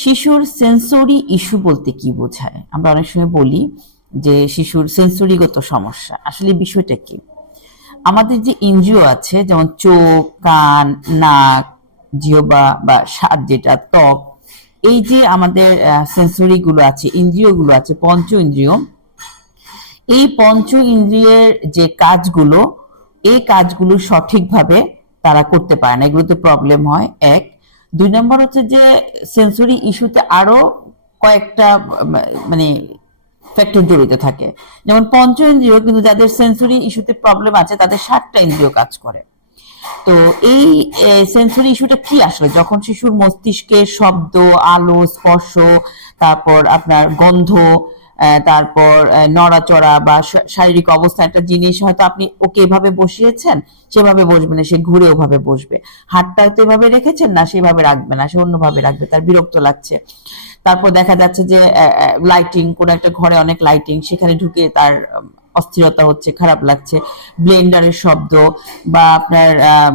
শিশুর sensory issue বলতে কি বোঝায়? আমরা অনেক সময় বলি যে শিশুর সেন্সরিগত সমস্যা। আসলে বিষয়টা কি? আমাদের যে ইন্দ্রিয় আছে যেমন চোখ, কান, নাক, জিহ্বা বা স্বাদ যেটা ত্বক, এই যে আমাদের সেন্সরি গুলো আছে, ইন্দ্রিয় গুলো আছে, পঞ্চ ইন্দ্রিয়, এই পঞ্চ ইন্দ্রিয়ের যে কাজগুলো, এই কাজগুলো সঠিকভাবে তারা করতে পারে না, এগুলোতে প্রবলেম হয়। এক। দুই নম্বর হচ্ছে যে সেন্সরি ইস্যুতে আরো কয়েকটা মানে ফ্যাক্টর জড়িত থাকে। যেমন পঞ্চ ইন্দ্রিয়, কিন্তু যাদের সেন্সরি ইস্যুতে প্রবলেম আছে তাদের 7টা ইন্দ্রিয় কাজ করে। তো এই সেন্সরি ইস্যুটা কি আসলে? যখন শিশুর মস্তিষ্কে শব্দ, আলো, স্পর্শ, তারপর আপনার গন্ধ, তারপর নড়াচড়া বা শারীরিক অবস্থা, একটা জিনিস হয়তো আপনি ওকে এভাবে বসিয়েছেন, সেভাবে বসবে না, সে ঘুরে ওভাবে বসবে। হাতটা হয়তো এভাবে রেখেছেন না, সেভাবে রাখবে না, সে অন্যভাবে রাখবে, তার বিরক্ত লাগছে। তারপর দেখা যাচ্ছে যে লাইটিং, কোন একটা ঘরে অনেক লাইটিং, সেখানে ঢুকে তার অস্থিরতা হচ্ছে, খারাপ লাগছে। ব্লেন্ডারের শব্দ বা আপনার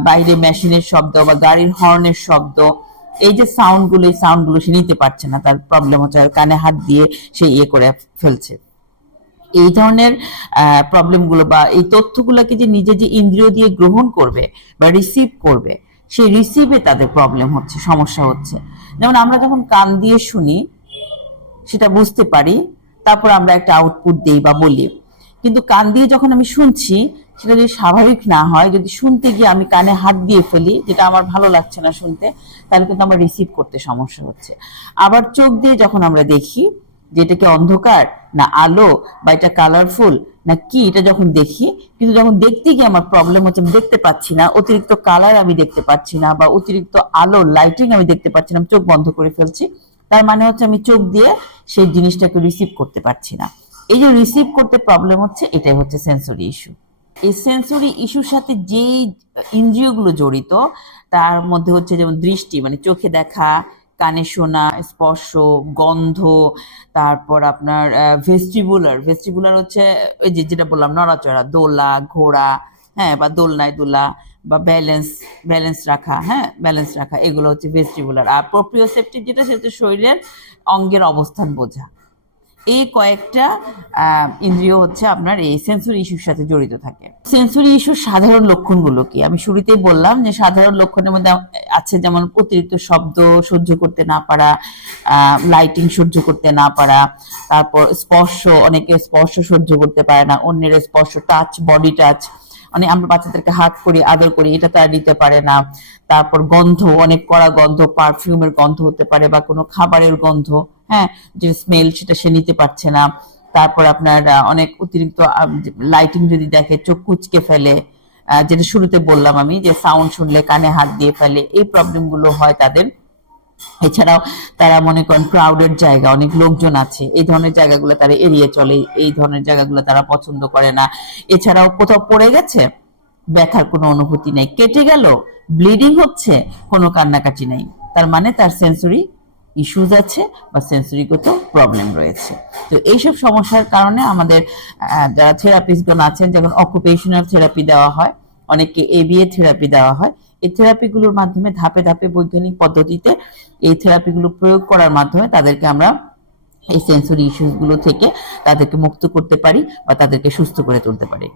বাইরে মেশিনের শব্দ বা গাড়ির হর্নের শব্দ, এই যে সাউন্ডগুলো, এই সাউন্ডগুলো সে নিতে পারছে না, তার প্রবলেম হচ্ছে, কানে হাত দিয়ে সে ইয়ে করে ফেলছে। এই ধরনের প্রবলেমগুলো বা এই তথ্যগুলোকে যে নিজে যে ইন্দ্রিয় দিয়ে গ্রহণ করবে বা রিসিভ করবে, সেই রিসিভে তাদের প্রবলেম হচ্ছে, সমস্যা হচ্ছে। যেমন আমরা যখন কান দিয়ে শুনি সেটা বুঝতে পারি, তারপর আমরা একটা আউটপুট দিই বা বলি। কিন্তু কান দিয়ে যখন আমি শুনছি, সেটা যদি স্বাভাবিক না হয়, যদি শুনতে গিয়ে আমি কানে হাত দিয়ে ফেলি, যেটা আমার ভালো লাগছে না শুনতে, তাহলে কিন্তু আমার রিসিভ করতে সমস্যা হচ্ছে। আবার চোখ দিয়ে যখন আমরা দেখি যে এটাকে অন্ধকার না আলো, বা এটা কালারফুল না কি, এটা যখন দেখি, কিন্তু যখন দেখতে গিয়ে আমার প্রবলেম হচ্ছে, আমি দেখতে পাচ্ছি না, অতিরিক্ত কালার আমি দেখতে পাচ্ছি না, বা অতিরিক্ত আলো লাইটিং আমি দেখতে পাচ্ছি না, আমি চোখ বন্ধ করে ফেলছি, তার মানে হচ্ছে আমি চোখ দিয়ে সেই জিনিসটাকে রিসিভ করতে পারছি না। এই যে রিসিভ করতে প্রবলেম হচ্ছে, এটাই হচ্ছে সেন্সরি ইস্যু। এই সেন্সরি ইস্যুর সাথে যেই ইন্দ্রিয়গুলো জড়িত, তার মধ্যে হচ্ছে যেমন দৃষ্টি, মানে চোখে দেখা, কানে শোনা, স্পর্শ, গন্ধ, তারপর আপনার ভেস্টিবুলার, ভেস্টিবুলার হচ্ছে ওই যে যেটা বললাম, নড়াচড়া, দোলা, ঘোড়া, হ্যাঁ, বা দোলনায় দোলা, বা ব্যালেন্স, ব্যালেন্স রাখা, হ্যাঁ, ব্যালেন্স রাখা, এগুলো হচ্ছে ভেস্টিবুলার। আর প্রোপ্রিওসেপ্টিভ যেটা, সেটা শরীরের অঙ্গের অবস্থান বোঝা। এই কয়েকটা ইন্দ্রিয় হচ্ছে আপনার এই সেন্সরি ইস্যুর সাথে জড়িত থাকে। সেন্সরি ইস্যুর সাধারণ লক্ষণগুলো কি? আমি শুরুতেই বললাম যে সাধারণ লক্ষণের মধ্যে আছে যেমন অতিরিক্ত শব্দ সহ্য করতে না পারা, লাইটিং সহ্য করতে না পারা, তারপর স্পর্শ, অনেকে স্পর্শ সহ্য করতে পারে না, অন্যের স্পর্শ, টাচ, বডি টাচ, মানে আমরা বাচ্চাদেরকে হাত করি, আদর করি, এটা তারা নিতে পারে না। তারপর গন্ধ, অনেক কড়া গন্ধ, পারফিউমের গন্ধ হতে পারে, বা কোনো খাবারের গন্ধ, হ্যাঁ, যে স্মেল, সেটা সে নিতে পারছে না। তারপর আপনার অনেক অতিরিক্ত লাইটিং যদি দেখে, চোখ কুচকে ফেলে, যেটা শুরুতে বললাম আমি, যে সাউন্ড শুনলে কানে হাত দিয়ে ফেলে, এই প্রবলেম গুলো হয় তাদের। এছাড়াও তারা মনে করেন ক্রাউডেড জায়গা, অনেক লোকজন আছে, এই ধরনের জায়গাগুলো তারা এড়িয়ে চলে, এই ধরনের জায়গাগুলো তারা পছন্দ করে না। এছাড়াও কোথাও পড়ে গেছে, ব্যথার কোনো অনুভূতি নেই, কেটে গেল, ব্লিডিং হচ্ছে, কোনো কান্নাকাটি নেই, তার মানে তার সেন্সরি ইস্যুজ আছে বা সেন্সরিগত প্রবলেম রয়েছে। তো এইসব সমস্যার কারণে আমাদের যারা থেরাপিস্টগণ আছেন, যেমন অকুপেশনাল থেরাপি দেওয়া হয়, অনেককে এবিএ থেরাপি দেওয়া হয়। এই থেরাপিগুলোর মাধ্যমে ধাপে ধাপে বৈজ্ঞানিক পদ্ধতিতে এই থেরাপিগুলো প্রয়োগ করার মাধ্যমে তাদেরকে আমরা এই সেন্সরি ইস্যুস গুলো থেকে তাদেরকে মুক্ত করতে পারি বা তাদেরকে সুস্থ করে তুলতে পারি।